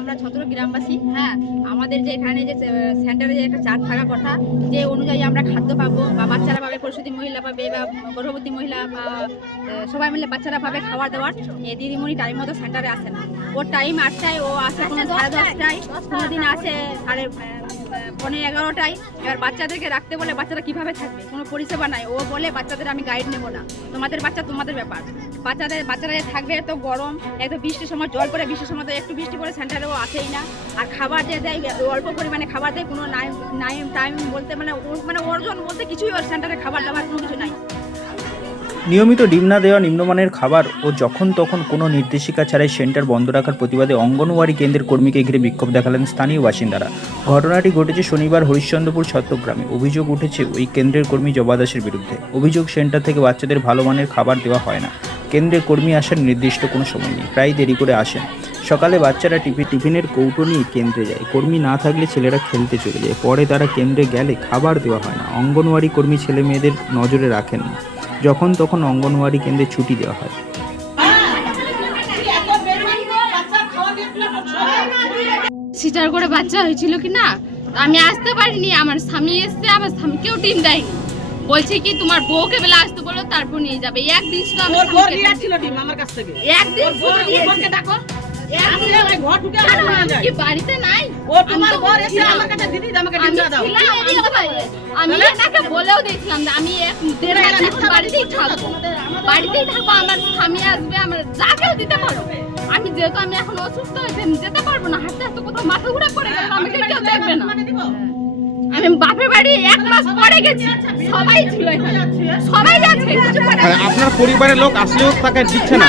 আমরা ছত্র গ্রামবাসী হ্যাঁ আমাদের যে এখানে যে সেন্টারে যে একটা চার্ট থাকা কথা, যে অনুযায়ী আমরা খাদ্য পাবো বা বাচ্চারা পাবে, প্রসূতি মহিলা পাবে বা গর্ভবতী মহিলা বা সবাই মিলে বাচ্চারা পাবে খাওয়া দাওয়ার। এই দিদিমণি টাইম মতো সেন্টারে আসে না। ওর টাইম আটটায় ও আসে সাড়ে দশটায়। কোনো দিন আসে, সাড়ে পনেরো এগারোটায়, এবার বাচ্চাদেরকে রাখতে বলে বাচ্চারা কীভাবে থাকবে? কোনো পরিষেবা নাই। ও বলে, বাচ্চাদের আমি গাইড নেব না। তোমাদের বাচ্চা তোমাদের ব্যাপার। বাচ্চাদের, বাচ্চারা যে থাকবে এত গরম, এত বৃষ্টির সময়, জল পড়ে, বৃষ্টির সময় তো একটু বৃষ্টি পড়ে সেন্টারেও আসেই না। আর খাবার যে দেয় অল্প পরিমাণে খাবার দেয়, কোনো নাই নাই টাইম বলতে মানে মানে অর্জন বলতে কিছুই ওর সেন্টারে খাবার দাবার নিয়মিত ডিম না দেওয়া নিম্নমানের খাবার ও যখন তখন কোনো নির্দেশিকা ছাড়াই সেন্টার বন্ধ রাখার প্রতিবাদে অঙ্গনওয়াড়ি কেন্দ্রের কর্মীকে ঘিরে বিক্ষোভ দেখালেন স্থানীয় বাসিন্দারা। ঘটনাটি ঘটেছে শনিবার হরিশ্চন্দ্রপুর ছত্রগ্রামে অভিযোগ উঠেছে, ওই কেন্দ্রের কর্মী জবা দাসের বিরুদ্ধে। অভিযোগ, সেন্টার থেকে বাচ্চাদের ভালো মানের খাবার দেওয়া হয় না। কেন্দ্রের কর্মী আসার নির্দিষ্ট কোনো সময় নেই, প্রায় দেরি করে আসেন। সকালে বাচ্চারা টিফিন টিফিনের কৌটো নিয়ে কেন্দ্রে যায়। কর্মী না থাকলে ছেলেরা খেলতে চলে যায়। পরে তারা কেন্দ্রে গেলে খাবার দেওয়া হয় না। অঙ্গনওয়াড়ি কর্মী ছেলে মেয়েদের নজরে রাখেন না। যখন তখন অঙ্গনওয়াড়ি কেন্দ্রে ছুটি দেওয়া হয়। সিজার করে বাচ্চা হয়েছিল কি না? আমি আসতে পারিনি আমার স্বামী এসছে আমার স্বামীকেও ডিম দেয়নি। বলছে কি তোমার বউকে বেলা আসতে বলো তারপর নিয়ে যাবে। একদিন শুধু আমার স্বামীকে নিয়ে আসছিল ডিম আমার কাছ থেকে। একদিন শুধু ওর ডাকো একদিন ঘর ঢুকে। কি বাড়িতে নাই? ও তোমার আমি এসে আমার কাছে দিদি আমাকে ডিমটা দাও আমি তো- বলেও দিয়েছিলাম যে আমি এক দেড় মাস এখন বাড়িতেই থাকব বাড়িতেই থাকব আমার স্বামী আসবে আমার দিতে পারো আমি যেহেতু আমি এখন অসুস্থ হয়েছি যেতে পারব না হাঁটতে হাঁটতে কোথাও মাথা ঘুরে পড়ে গেলে আমাকে কেউ দেখবে না আমি বাপের বাড়ি এক মাস পরে গেছি সবাই ছিল সবাই যাচ্ছে আপনার পরিবারের লোক আসলেও তাকে দিচ্ছে না।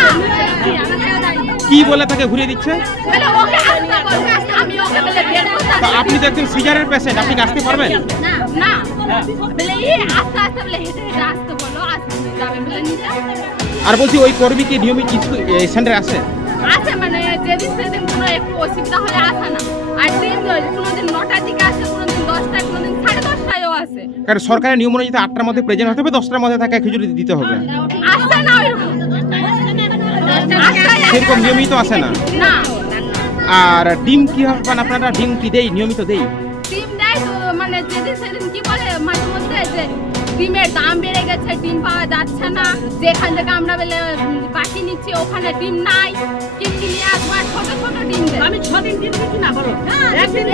কি বলে তাকে ঘুরিয়ে দিচ্ছে? আপনি তো একজন সিজারের পেশেন্ট আপনি আসতে পারবেন? না না বলে এই আস্তে আস্তে বলে হেঁটে হেঁটে আসতে বলো আসতে যাবে বলে নিজে আর বলছি ওই কর্মী কি নিয়মিত সেন্টারে আসে আছে? মানে যেদিন সেদিন কোনো একটু অসুবিধা হলে আসে না। আর দিন কোনোদিন নটার দিকে আসে কোনোদিন দশটায় কোনোদিন সাড়ে দশটায়ও আসে কারণ সরকারের নিয়ম অনুযায়ী আটটার মধ্যে প্রেজেন্ট হতে হবে দশটার মধ্যে তাকে খিচুড়ি দিতে হবে। আসে না। সেরকম নিয়মিত আসে না। না। আর ডিম কি হবে পান আপনারা? ডিম কি দেই? নিয়মিত দেই? ডিম দেয় তো মানে যেদিন সেদিন কি বলে মাঝে মধ্যে যে ডিমের দাম বেড়ে গেছে ডিম পাওয়া যাচ্ছে না। যেখান থেকে আমরা বলে বাকি নিচ্ছি ওখানে ডিম নাই। কিনতে নিয়ে আসব আর ছোট ছোট ডিম দেয়। আমি ছদিন ডিম দিচ্ছি না বলো একদিন